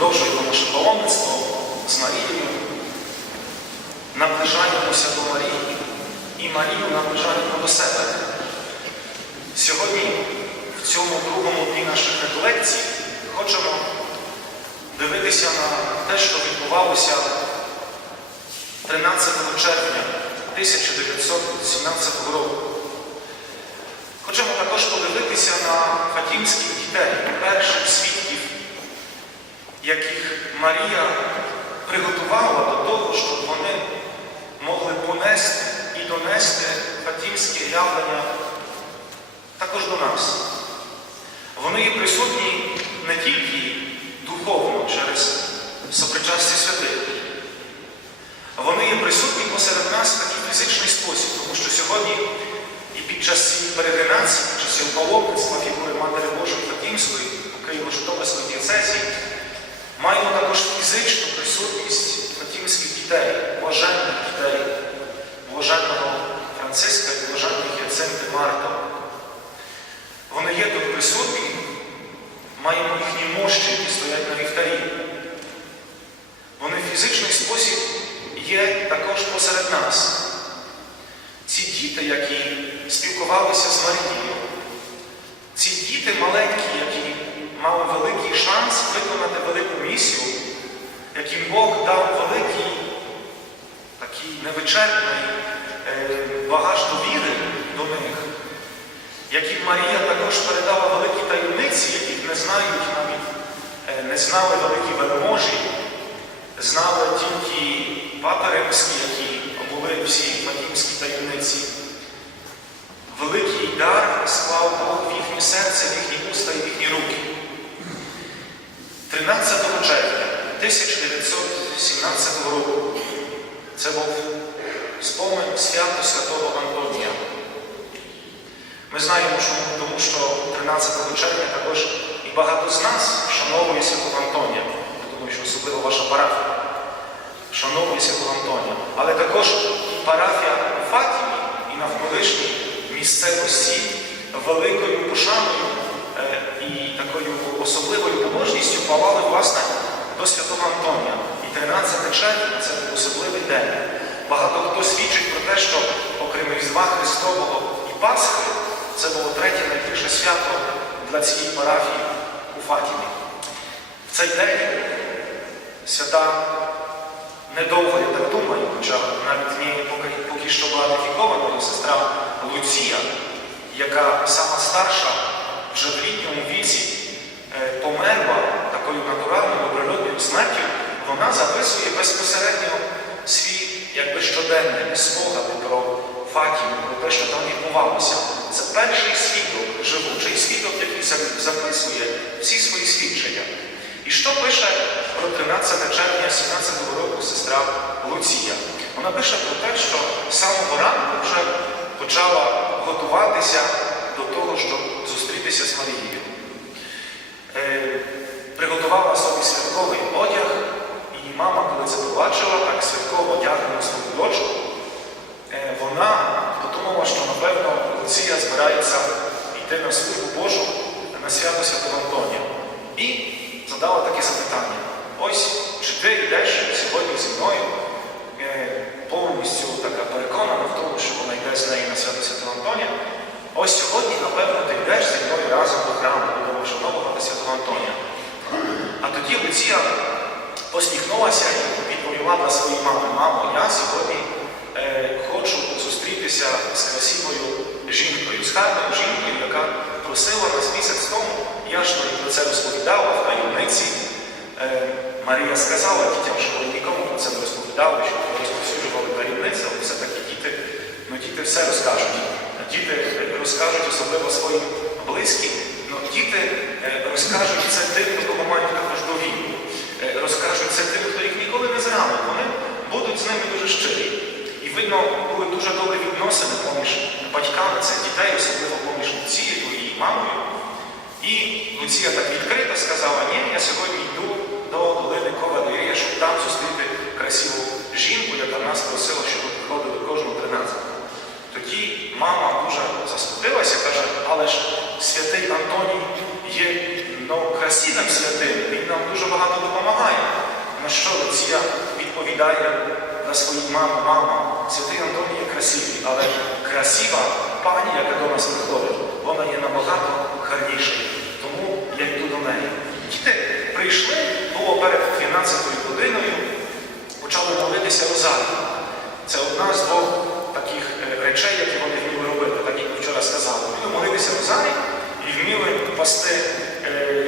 продовжуємо паломництво з Марією, наближаємося до Марії і Марію наближаємо до себе. Сьогодні, в цьому другому дні наших реколекцій, хочемо дивитися на те, що відбувалося 13 червня 1917 року. Хочемо також подивитися на фатімських дітей, перших свідків, яких Марія приготувала до того, щоб вони могли понести і донести фатімське явлення також до нас. Вони є присутні не тільки духовно через сопричастя святих, вони є присутні посеред нас в такий фізичний спосіб, тому що сьогодні і під час перегинації, під час паломництва фігури Матері Божої Фатімської Києво-Житомирської дієцезі, маємо також фізичну присутність фатімських дітей, блаженних дітей, блаженного Франциска і блаженних Яцинти Марта. Вони є тут присутні, маємо їхні мощі, які стоять на вівтарі. Вони в фізичний спосіб є також посеред нас. Ці діти, які спілкувалися з Марією, ці діти маленькі, які мали великий шанс виконати велику місію, яким Бог дав великий, такий невичерпний е, багаж довіри до них, яким Марія також передала великі таємниці, яких не знають навіть, е, не знали великі вельможі, знали тільки папи римські, які були всі фатімські таємниці. Великий дар склав Бог в їхнє серце, в їхні уста і в їхні руки. 13 червня 1917 року це був спомин свято святого Антонія. Ми знаємо, тому що 13 червня також і багато з нас вшановує святого Антонія. Думаю, що особливо ваша парафія вшановує святого Антонія. Але також парафія у Фатімі і навколишній місцевості великою пошаною і такою особливою побожністю палали власне до святого Антонія. І 13 червня це особливий день. Багато хто свідчить про те, що окрім Різдва Христового і Пасхи, це було третє найбільше свято для цієї парафії у Фатімі. В цей день свята недовго, я так думаю, хоча навіть не поки, що була ідентифікована сестра Луція, яка сама старша вже в літньому віці е, померла такою натуральною природною смертю, вона записує безпосередньо свій якби щоденний спогади про Фатіму, про те, що там відбувалося. Це перший свідок, живучий свідок, який записує всі свої свідчення. І що пише про 13 червня 17 року сестра Луція? Вона пише про те, що з самого ранку вже почала готуватися до того, щоб зустрітися з Марією. Е, приготувала собі святковий одяг, і мама, коли це побачила, так святково одягнену свою дочку, е, вона подумала, що напевно Луція збирається йти на службу Божу на свято Святого Антонія. І задала таке запитання. Ось чи ти йдеш сьогодні зі мною е, повністю така переконана в тому, що вона йде з нею на свято Святого Антонія. Ось сьогодні, напевно, ти йдеш зі мною разом до храму, до Божого Святого Антонія. А тоді Луція посміхнулася і відповіла на своїй мамі, мамо, я сьогодні е, хочу зустрітися з красивою жінкою, з гарною жінкою, яка просила нас місяць тому. Я ж про це розповідала в таємниці. Е, Марія сказала дітям, що вони нікому про це не розповідали, що розповсюджували таємниці, але все-таки діти, ну діти все розкажуть. Діти розкажуть особливо своїм близьким, ну діти е, розкажуть це тим, до кого мають також довіру. Розкажуть це тим, хто їх ніколи не зранив. Вони будуть з ними дуже щирі. І видно, були дуже добрі відносини поміж батьками цих дітей, особливо поміж Луцією і мамою. І Луція так відкрито сказала, ні, я сьогодні йду до долини Ковадирія, щоб там зустріти красиву жінку, яка нас просила, щоб приходили кожного 13 Тоді мама дуже засмутилася, каже, але ж святий Антоній є ну, красивим святим, він нам дуже багато допомагає. На що Люція відповідає на свою маму, мама, святий Антоній є красивий, але красива пані, яка до нас приходить, вона є набагато гарнішою. Тому я йду до неї. Діти прийшли, було перед 12 годиною, почали молитися Розарію. Це одна з двох таких е, речей, які вони вміли робити, так як ми вчора сказали. Вміли молитися Розарій і вміли пасти е,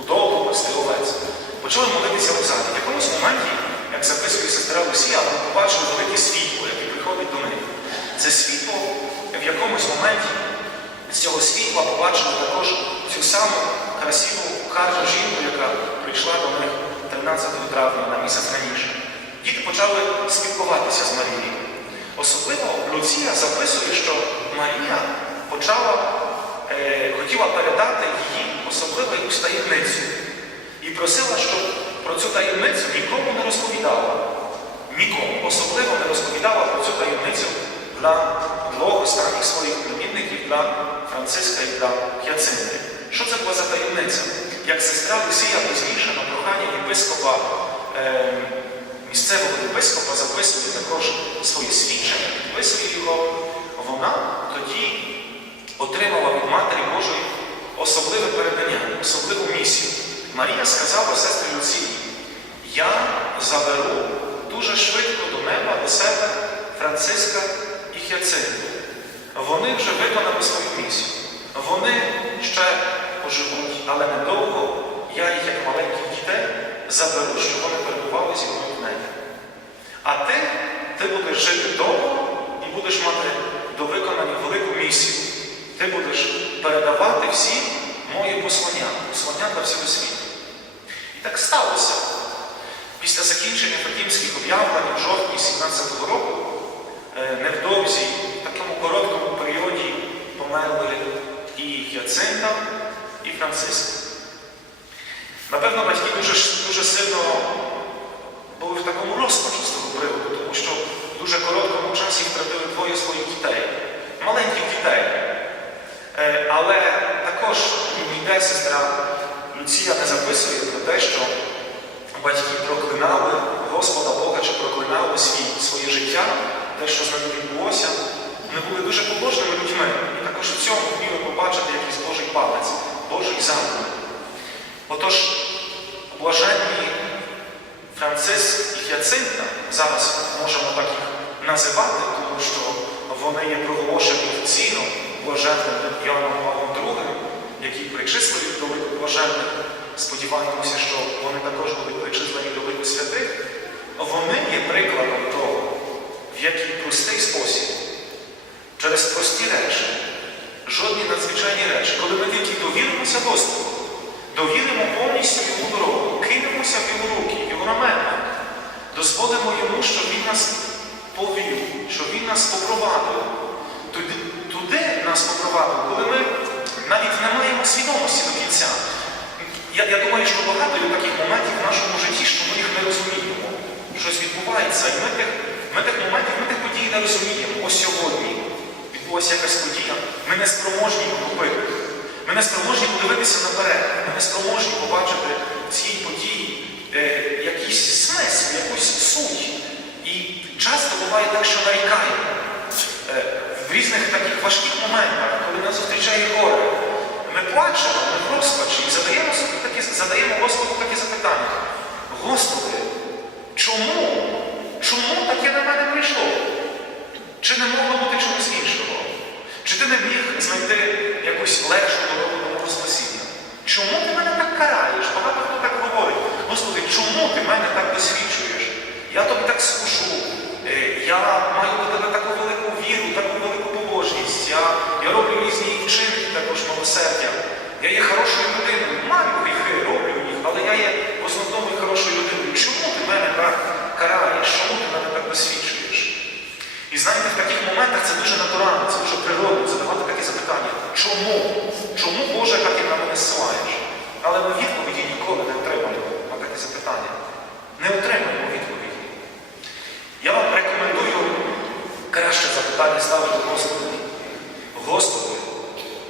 удову, пасти овець. Почали молитися Розарій. В якомусь моменті, як записує сестра Лусія, вони побачили велике світло, яке приходить до них. Це світло в якомусь моменті з цього світла побачили також цю саму красиву гарну жінку, яка прийшла до них 13 травня на місяць раніше. Діти почали спілкуватися з Марією. Особливо Люція записує, що Марія почала, е, хотіла передати її особливу якусь таємницю. І просила, щоб про цю таємницю нікому не розповідала. Нікому особливо не розповідала про цю таємницю для двох останніх своїх племінників, для Франциска і для Хяцинти. Що це була за таємниця? Як сестра Лисія пізніше на прохання єпископа, е, місцевого єпископа записує також своє свідчення, підписує його, вона тоді отримала від Матері Божої особливе передання, особливу місію. Марія сказала сестрі Люції, я заберу дуже швидко до неба до себе Франциска і Хяцинту. Вони вже виконали свою місію. Вони ще поживуть, але недовго я їх, як маленьких дітей, заберу, щоб вони перебували зі мною в. А ти, ти будеш жити довго і будеш мати до виконання велику місію. Ти будеш передавати всі мої послання, послання для всього світу. І так сталося. Після закінчення Фатімських об'явлень в жовтні 17-го року, е, невдовзі, в такому короткому періоді померли і Хіацинта, і Франциск. Напевно, батьки дуже, дуже сильно були в такому розпачу з того приводу, тому що в дуже короткому часі втратили двоє своїх дітей, маленьких дітей. Е, Але також ніде сестра Люція не записує про те, що батьки проклинали Господа Бога чи проклинали свій, своє життя, те, що з ними відбулося. Вони були дуже побожними людьми. І також в цьому вміли побачити якийсь Божий палець, Божий замок. Отож, блаженні Франциск і Хіацинта, зараз можемо так їх називати, тому що вони є проголошені офіційно блаженним Іоанном Павлом II, які причислені до блаженних. Сподіваємося, що вони також будуть причислені до лику святих. Вони є прикладом того, в який простий спосіб, через прості речі, жодні надзвичайні речі, коли ми тільки довіримося Господу, довіримо повністю йому дорогу, кинемося в його руки, в його рамена, дозволимо йому, щоб він нас повів, щоб він нас попровадив. Туди, туди нас попровадив, коли ми навіть не маємо свідомості до кінця. Я, я думаю, що багато є таких моментів в нашому житті, що ми їх не розуміємо. Щось відбувається, і ми тих, ми тих моментів, ми тих подій не розуміємо. Ось сьогодні відбулася якась подія, ми не спроможні робити. Ми не спроможні подивитися наперед, ми не спроможні побачити в цій події якийсь смисл, якусь суть. І часто буває так, що нарікаємо е, в різних таких важких моментах, коли нас зустрічає горе. Ми плачемо, ми в розпачі і задаємо такі, задаємо Господу такі запитання. Господи, чому? Чому таке на мене прийшло? Чи не могло бути чогось іншого? Чи ти не міг знайти якусь легшу дорогу до мого спасіння? Чому ти мене так караєш? Багато хто так говорить. Чому ти мене так досвідчуєш? Я тобі так скушу. Е, Я маю до тебе таку велику віру, таку велику побожність. Я, я роблю різні вчинки, також милосердя. Я є хорошою людиною, маю гріхи, роблю їх, але я є в основному хорошою людиною. Чому ти мене так караєш? Чому ти мене так досвідчуєш? І знаєте, в таких моментах це дуже натурально, це дуже природно задавати такі запитання. Чому? Чому Боже, як ти на мене зсилаєш? Але ми відповіді ніколи не отримаємо на. Не отримаємо відповіді. Я вам рекомендую краще запитання ставити Господу. Господи,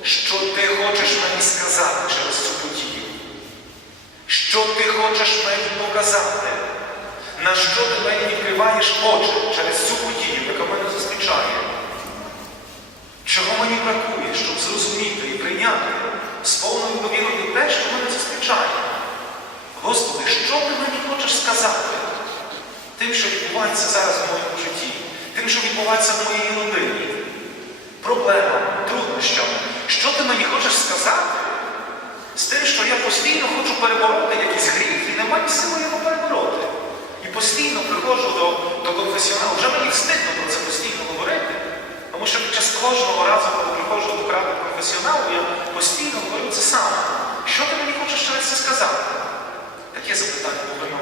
що ти хочеш мені сказати через цю подію? Що ти хочеш мені показати? На що ти мені відкриваєш очі через цю подію, яка мене зустрічає? Чого мені бракує, щоб зрозуміти і прийняти з повною довірою те, що мене зустрічає? Господи, що ти мені хочеш сказати? Тим, що відбувається зараз в моєму житті, тим, що відбувається в моїй родині, проблемам, труднощам. Що ти мені хочеш сказати? З тим, що я постійно хочу перебороти якісь гріхи, і немає сили його перебороти. І постійно приходжу до, до конфесіоналу. Вже мені встигно про це постійно говорити. Тому що під час кожного разу, коли приходжу до краду конфесіоналу, я постійно говорю це саме. Що ти мені хочеш через це сказати? Таке запитання повинно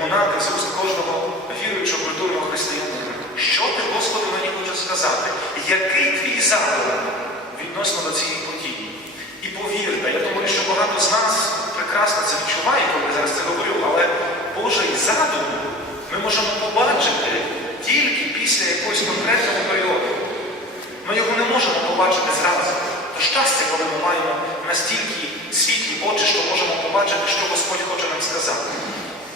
лунати з уст кожного віруючого культурного християнина. Що ти, Господи, мені хочеш сказати? Який твій задум відносно до цієї події? І повірте, я думаю, що багато з нас прекрасно це відчуває, коли я зараз це говорю, але Божий задум ми можемо побачити тільки після якогось конкретного періоду. Ми його не можемо побачити зразу. То щастя, коли ми маємо настільки світлі очі, що можемо побачити, що Господь хоче нам сказати.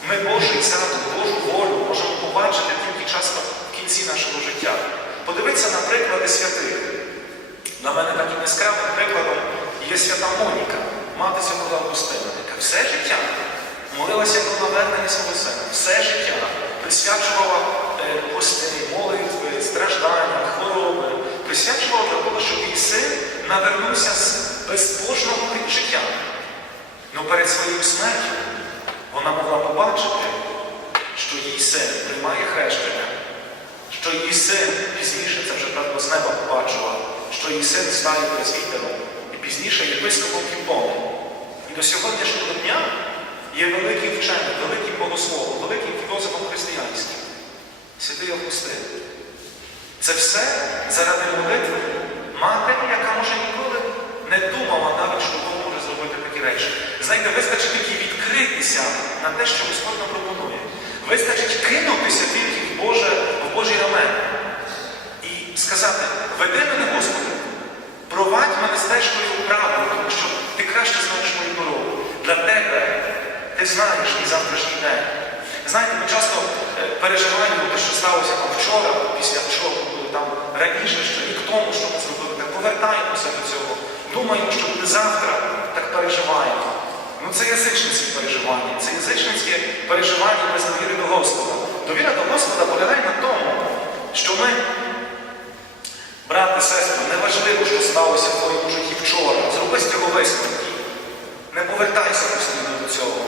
Ми Божий задум, Божу волю можемо побачити тільки часто в кінці нашого життя. Подивіться на приклади святих. На мене таким яскравим прикладом є свята Моніка, мати святого Августина, яка все життя молилася про навернення свого сина, все життя присвячувала е, молитви, страждання, хвороби, присвячувала для того, щоб її син навернувся з безбожного життя. Ну перед своєю смертю вона могла побачити, що її син приймає хрещення, що її син пізніше, це вже правда з неба побачила, що її син стає пресвітером і пізніше єпископом Кіпоном. І до сьогоднішнього дня є великий вчений, великий богословом, великим філософом християнським. Святий Августин. Це все заради молитви матері, яка може ніколи не думала навіть, що Бог може зробити такі речі. Знаєте, вистачить тільки відкритися на те, що Господь нам пропонує. Вистачить кинутися тільки в Боже, в Божий рамен. І сказати, веди мене, Господи, провадь мене стежкою правди, тому що ти краще знаєш мою дорогу. Для тебе ти знаєш мій завтрашній день. Знаєте, ми часто е, переживаємо те, що сталося там вчора, після вчора, там раніше, що рік тому, що ми зробили, повертаємося до цього. Думаємо, що буде завтра, так переживаємо. Ну це язичницьке переживання, це язичницьке переживання без довіри до Господа. Довіра до Господа полягає на тому, що ми, брати, сестри, неважливо, що сталося в твоєму житті вчора. Зроби з цього висновки. Не повертайся постійно до цього.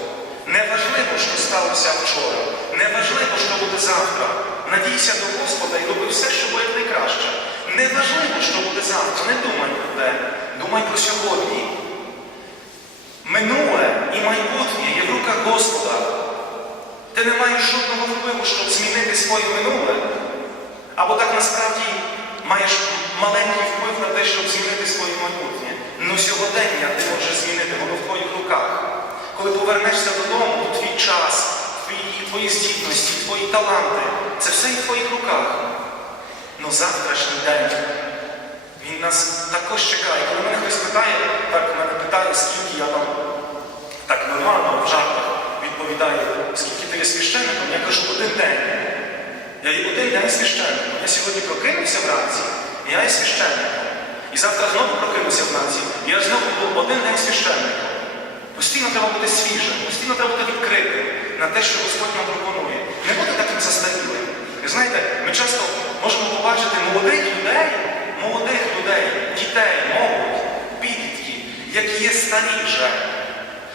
Неважливо, що сталося вчора. Неважливо, що буде завтра. Надійся до Господа і роби все, що буде найкраще. Неважливо, що буде завтра. Не думай про те. Думай про сьогодні. Минуле і майбутнє є в руках Господа. Ти не маєш жодного впливу, щоб змінити своє минуле. Або так насправді маєш маленький вплив на те, щоб змінити своє майбутнє. Ну сьогодення ти можеш змінити, воно в твоїх руках. Коли повернешся додому, твій час, твої, твої здібності, твої таланти це все і в твоїх руках. Ну завтрашній день, він нас також чекає. Коли мене хтось питає, так мене питає, скільки я там так нормально в жартах відповідаю, скільки ти є священником, я кажу один день. Я є один день священником. Я сьогодні прокинувся вранці, і я є священником. І завтра знову прокинувся вранці, і я знову був один день священником. Постійно треба бути свіжим, постійно треба бути відкритим на те, що Господь нам пропонує. Не бути таким застарілим. І знаєте, ми часто можемо побачити молодих людей, молодих людей, дітей, молодь, підлітків, які є старі вже.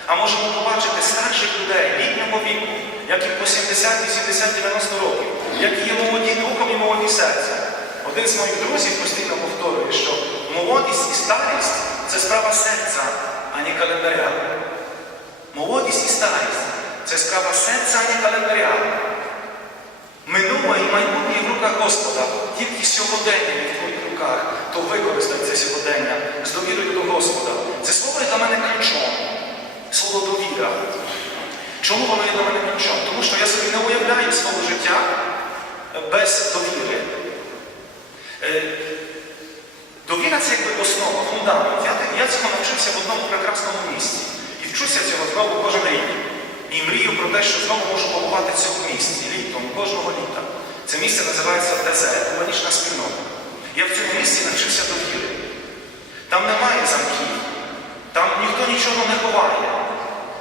А можемо побачити старших людей літнього віку, які по 70, 80, 90 років, які є молоді духом і молоді серцем. Один з моїх друзів постійно повторює, що молодість і старість це справа серця, а не календаря. Молодість і старість це справа серця, а не календаря. Минуле і майбутнє в руках Господа, тільки сьогодення в твоїх руках, то використай це сьогодення з довірою до Господа. Це слово є для мене ключом. Слово довіра. Чому воно є для мене ключом? Тому що я собі не уявляю свого життя без довіри. Е, Довіра це якби основа, фундамент. Я, я цього навчився в одному прекрасному місці. І вчуся цього знову кожен рік. І мрію про те, що знову можу побувати в цьому місці літом, кожного літа. Це місце називається ДЗ, Екуманічна спільнота. Я в цьому місці навчився довіри. Там немає замків, там ніхто нічого не ховає.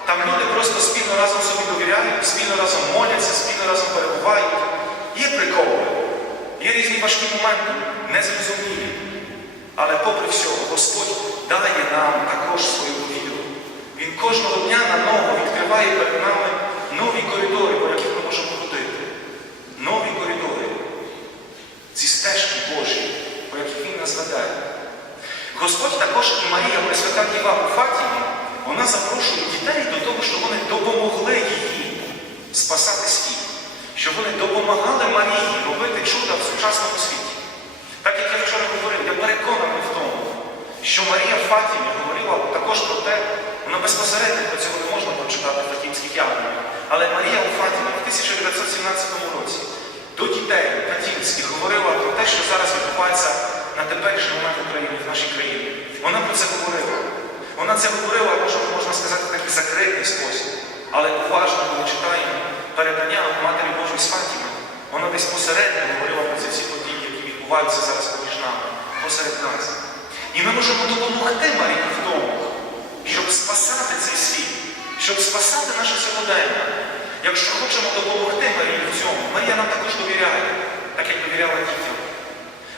Там люди просто спільно разом собі довіряють, спільно разом моляться, спільно разом перебувають. Є приколи, є різні важкі моменти, незрозумілі. Але попри все, Господь дає нам також свою довіру. Він кожного дня на ново відкриває перед нами нові коридори, по яких ми можемо ходити. Нові коридори. Ці стежки Божі, по яких Він нас веде. Господь також і Марія Пресвята Діва у Фатімі, вона запрошує дітей до того, щоб вони допомогли їй спасати світ, щоб вони допомагали Марії робити чуда в сучасному світі. Так як я вчора говорив, я переконаний в тому, що Марія в Фатімі говорила також про те, вона безпосередньо про цього не можна прочитати в Фатімських явленнях, але Марія у Фатімі в 1917 році до дітей фатімських говорила про те, що зараз відбувається на теперішній момент в Україні, в нашій країні. Вона про це говорила. Вона це говорила, може, можна сказати, в такий закритий спосіб. Але уважно, коли читаємо передання Матері Божої з Фатіми, вона десь посередньо говорила про ці всі події, які зараз поміж нами, посеред нас. І ми можемо допомогти Марії в тому, щоб спасати цей світ, щоб спасати наше сьогодення. Якщо хочемо допомогти Марії в цьому, Марія нам також довіряє, так як довіряла дітям.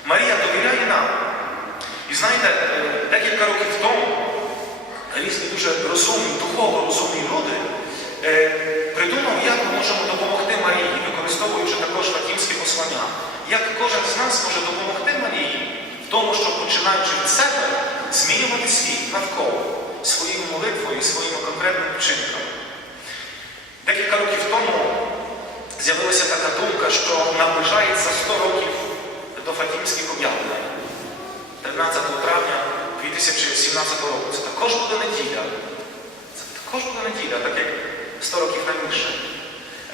Марія довіряє нам. І знаєте, е, декілька років тому різні дуже розумні, духово розумні люди е, придумали, як ми можемо допомогти Марії, використовуючи також латинські послання. Як кожен з нас може допомогти Марії в тому, щоб починаючи від себе, змінювати світ навколо своєю молитвою і своїми конкретними вчинками. Декілька років тому з'явилася така думка, що наближається 100 років до Фатімських об'явлень. 13 травня 2017 року. Це також буде неділя. Це також буде неділя, так як 100 років раніше.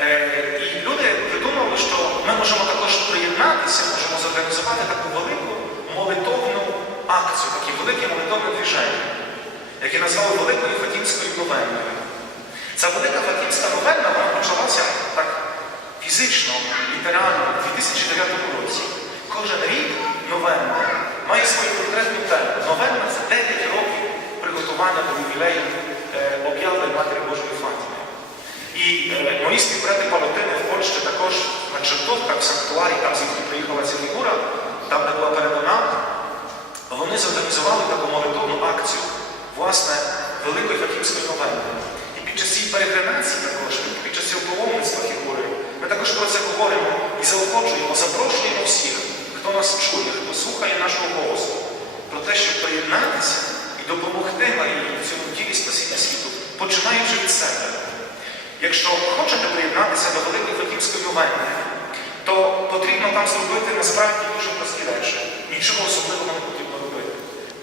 Е, і люди придумали, що ми можемо також приєднатися, можемо зорганізувати таку велику молитовну акцію, таке велике молитовне движення, яке назвали Великою Фатімською новенною. Ця велика Фатімська новенна вона почалася так фізично, літерально у 2009 році. Кожен рік новенна має свою конкретну тему. Новенна це 9 років приготування до ювілею е, об'явлень Матері. І е, мої співбрати Палатини в Польщі також на Чертовках, в Санктуарі, там звідки приїхала ця фігура, там де була передана, вони зорганізували таку молитовну акцію, власне, Великої Фатімської новенни. І під час цієї перегранації також, під час цього паломництва фігури, ми також про це говоримо і заохочуємо, запрошуємо всіх, хто нас чує, хто слухає нашого голосу, про те, щоб приєднатися і допомогти Марії в цьому ділі спасіння світу, починаючи від себе. Якщо хочете приєднатися до Великої Фатімської новенни, то потрібно там зробити насправді дуже прості речі. Нічого особливого не потрібно робити.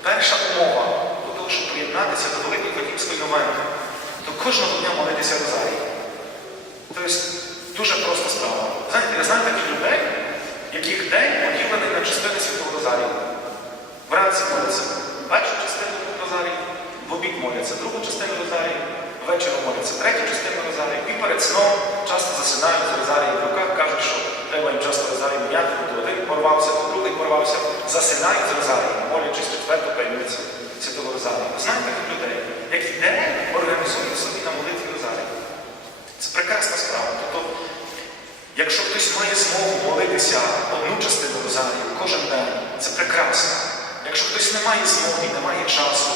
Перша умова для того, щоб приєднатися до Великої Фатімської новенни, то кожного дня молитися розарій. Тобто дуже проста справа. Знаєте, я знаю таких людей, яких день поділений на частини Святого Розарію. Вранці моляться першу частину Розарію, в обід моляться другу частину Розарію, ввечері моляться третю частину Розарію, і перед сном часто засинають з Розарієм в руках, кажуть, що треба їм часто Розарій міняти, то один порвався, то другий порвався, засинають з Розарієм, молячись четверту таємницю Святого Розарію. Ви знаєте таких людей, які день організують собі на молитві Розарію. Це прекрасна справа. Тобто, якщо хтось має змогу молитися одну частину Розарію кожен день, це прекрасно. Якщо хтось не має змоги, не має часу,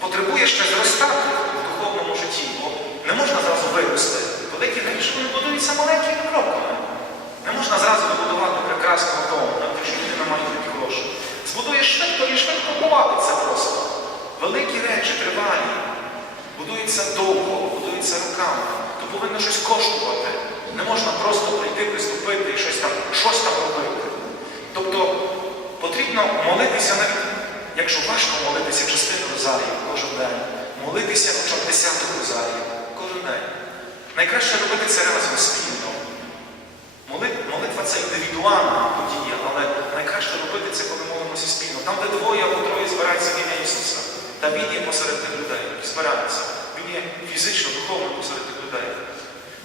потребує ще зростати духовному житті, бо не можна зразу вирости. Великі речі вони будуються маленькими кроками. Не можна зразу побудувати прекрасного дому, якщо людина має такі гроші. Збудуєш швидко і швидко повалиться просто. Великі речі тривалі, будуються довго, будуються руками, то повинно щось коштувати. Не можна просто прийти, приступити і щось там, щось там робити. Тобто потрібно молитися навіть, якщо важко молитися частину розарію кожен день, молитися хоча б десяту розарію кожен день. Найкраще робити це разом спільно. Молитва це індивідуальна подія, але найкраще робити це, коли молимося спільно. Там, де двоє або троє збираються в ім'я Ісуса, та Він є посеред тих людей, які збираються. Він є фізично, духовно посеред тих людей.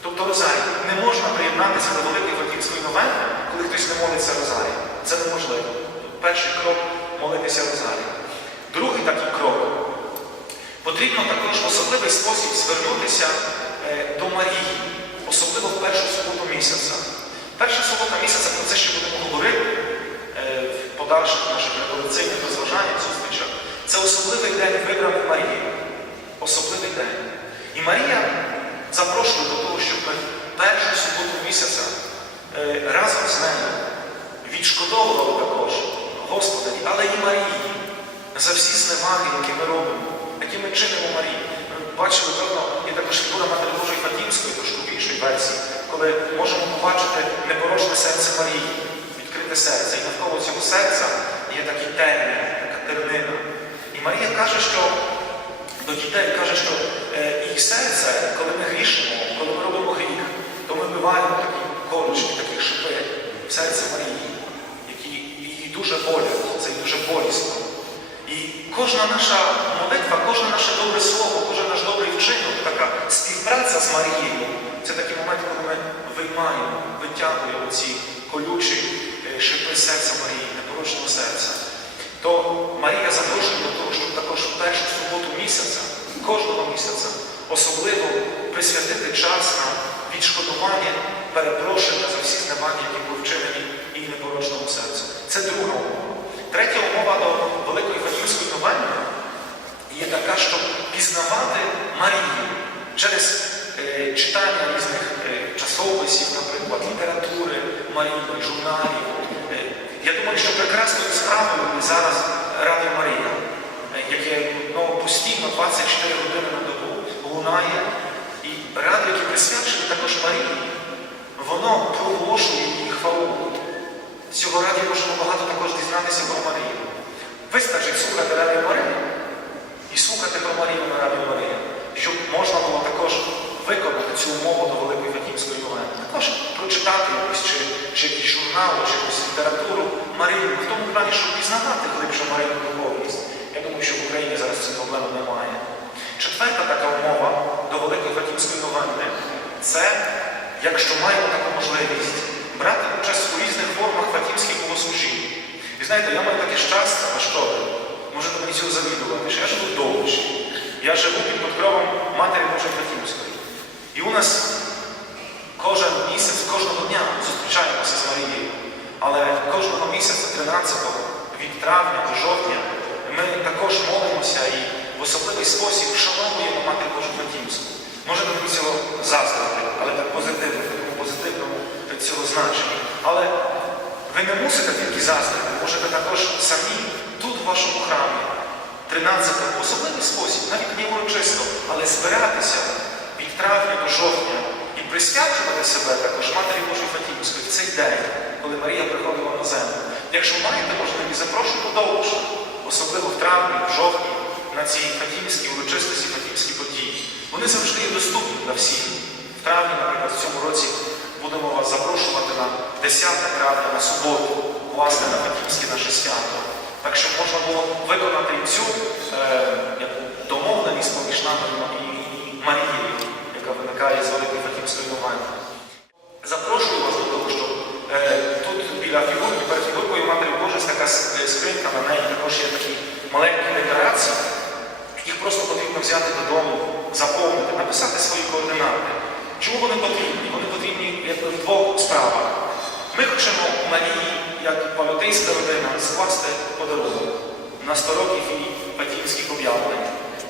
Тобто Розарій не можна приєднатися до великих великої своїх момент, коли хтось не молиться Розарій. Це неможливо. Перший крок молитися Розарій. Другий такий крок. Потрібно також в особливий спосіб звернутися е, до Марії, особливо в першу суботу місяця. Перша субота місяця про це ще будемо говорити е, в подальших наших революційних розважаннях, зустрічах. Це особливий день вибраний Марії. Особливий день. І Марія запрошує до того, щоб ми першу суботу місяця е, разом з нею відшкодовували також Господові, але і Марії за всі зневаги, які ми робимо, які ми чинимо Марії. Бачили, певно, і також фігура Матері Божої Фатімської, трошки в іншій версії, коли можемо побачити непорочне серце Марії, відкрите серце. І навколо цього серця є такий термін, така тернина. І Марія каже, що до дітей каже, що е, їх серце, коли ми грішимо, коли ми робимо гріх, то ми вбиваємо такі колючки, такі шипи в серце Марії, які її дуже болять, це їй дуже болісно. І кожна наша молитва, кожне наше добре слово, кожен наш добрий вчинок, така співпраця з Марією, це такий момент, коли ми виймаємо, витягуємо ці колючі е, шипи серця Марії, непорочного серця. То Марія запрошує до того, щоб також в першу суботу місяця, кожного місяця, особливо присвятити час на відшкодування, перепрошення за всі зневаги, які були вчинені і непорочному серцю. Це друга умова. Третя умова до Великої Фатімської новини є така, щоб пізнавати Марію через е, читання різних е, часописів, наприклад, літератури Марії, журналів. Е, я думаю, що прекрасною справою зараз Радіо Марія, е, яке ну, постійно 24 години на добу лунає. І радіо, яке присвячене також Марії, воно проголошує її хвалу. З цього радіо можемо багато також дізнатися про Марію. Вистачить слухати Радіо Марію і слухати про Марію на Радіо Марія, щоб можна було також виконати цю умову до Великої Фатімської новини. Також прочитати якусь чи, чи якийсь журнал, чи якусь літературу Марію, в тому плані, щоб пізнавати глибше Марію духовність. Я думаю, що в Україні зараз цієї проблеми немає. Четверта така умова до Великої Фатімської новини це, якщо маємо таку можливість, брати участь у різних формах фатімських богослужінь. І знаєте, я маю таке щастя, а що ви? Мені цього завідувати, що я живу в. Я живу під покровом Матері Божої Фатімської. І у нас кожен місяць, кожного дня зустрічаємося з Марією. Але кожного місяця, 13-го, від травня до жовтня, ми також молимося і в особливий спосіб вшановуємо Матір Божу Фатімську. Може мені цього заздрити, але так позитивно, цього значенні. Але ви не мусите тільки заздрити, можете також самі тут, в вашому храмі, 13-го, в особливий спосіб, навіть не урочисто, але збиратися від травня до жовтня і присвячувати себе також Матері Божої Фатімської в цей день, коли Марія приходила на землю. Якщо маєте можливість, запрошую довше, особливо в травні, в жовтні, на ці фатімські урочистості, фатімські події. Вони завжди є доступні для всіх. В травні, наприклад, в цьому році будемо вас запрошувати на 10 травня, на суботу, власне, на Фатімське наше свято. Так що можна було виконати цю е, домовленість поміж нами і Марією, яка виникає з Великої Фатімської новини. Запрошую вас до того, що е, тут біля фігурки, перед фігуркою Матері Божої така е, скринька, на неї також є такі маленькі декларації. Їх просто потрібно взяти додому, заповнити, написати свої координати. Чому вони потрібні? Вони потрібні справах. Ми хочемо Марії, як палютинська родина, скласти подарунок на 100 років і патінських об'явлень.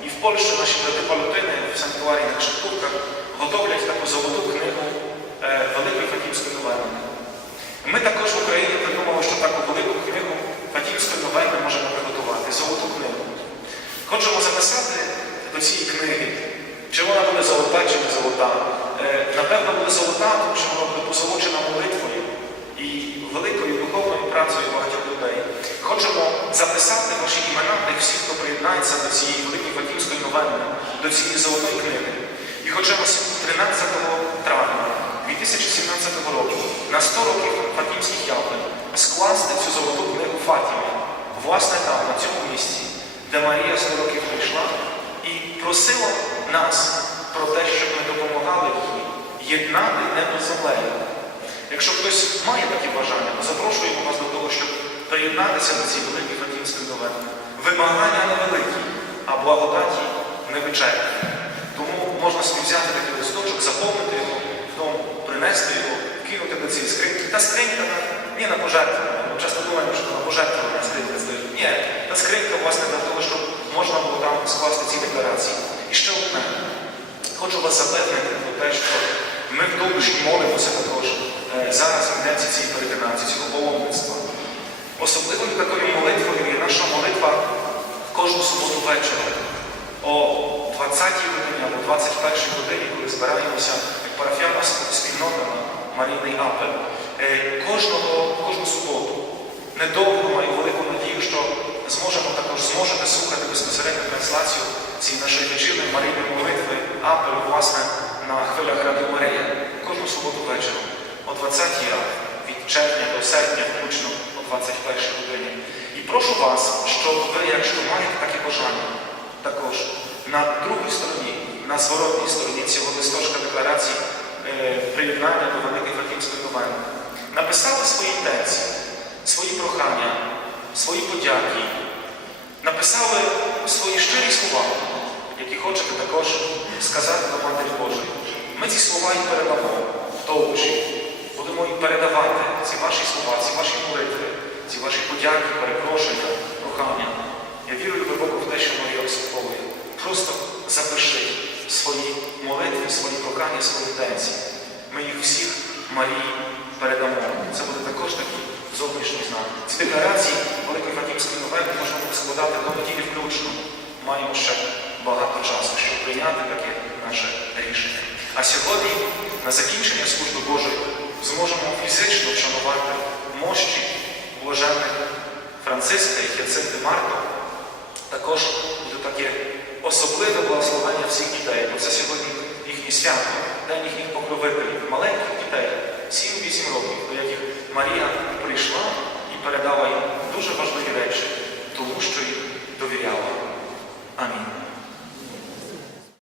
І в Польщі наші брати палютини в санктуарі на Шептурках готовлять таку золоту книгу е, Великої Фатімської новини. Ми також в Україні придумали, що таку велику книгу Фатімської новини можемо приготувати, золоту книгу. Хочемо записати до цієї книги, чи вона буде золота, чи не золота. Е, напевно, буде золота, тому що вона буде позолочена молитвою і великою духовною працею багатьох людей. Хочемо записати ваші імена тих всіх, хто приєднається до цієї великої Фатімської новини, до цієї золотої книги. І хочемо 13 травня 2017 року на 100 років Фатімських явлень скласти цю золоту книгу Фатімі, власне там, на цьому місці, де Марія 100 років прийшла і просила нас про те, їй єднати небо з землею. Якщо хтось має такі бажання, то запрошуємо вас до того, щоб приєднатися до цієї великої Фатімської новини. Вимагання невеликі, а благодаті невичерпні. Тому можна собі взяти такий листочок, заповнити його, вдома, принести його, кинути до цієї скриньки. Та скринька ні на пожертвування. Ми часто думаємо, що на пожертвування скринька стоїть. Ні, та скринька, власне, для того, щоб можна було там скласти ці декларації. І ще одне. Хочу вас запевнити про те, що ми в Довбиші молимося також зараз в день цієї перетинації, цього паломництва. Особливою такою молитвою є наша молитва кожну суботу вечора о 20-й годині або 21-й годині, коли збираємося як парафіальна спільнота на Марійний Апель. Е, Кожного, кожну суботу. Недовго маю велику надію, що зможемо також зможете слухати безпосередньо трансляцію цієї нашої вечірної Марійної молитви Апель, власне, на хвилях Радіо Марія. Кожну суботу вечором о 20-й, від червня до серпня, включно о 21-й годині. І прошу вас, щоб ви, якщо маєте таке бажання, також на другій стороні, на зворотній стороні цього листочка декларації е, приєднання до Великої Фатімської новини, написали свої інтенції, свої прохання, свої подяки, написали свої щирі слова, які хочете також сказати до Матері Божої. Ми ці слова і передамо в довжі. Будемо і передавати ці ваші слова, ці ваші молитви, ці ваші подяки, перепрошення, прохання. Я вірую глибоко в те, що Марія обслуговує. Просто запиши свої молитви, свої прохання, свої інтенції. Ми їх всіх Марії передамо. Це буде також такий зовнішній знак. Ці декларації Великої Фатімської новини можна складати до неділі включно. Маємо ще багато часу, щоб прийняти таке наше рішення. А сьогодні, на закінчення служби Божої, зможемо фізично вшанувати мощі блаженних Франциска і Хіацинти Марка. Також буде таке особливе благословення всіх дітей. бо Це сьогодні їхнє свято, день їхніх покровителів, маленьких дітей, 7-8 років, до яких Марія прийшла і передала їм дуже важливі речі, тому що їм довіряла. Амінь.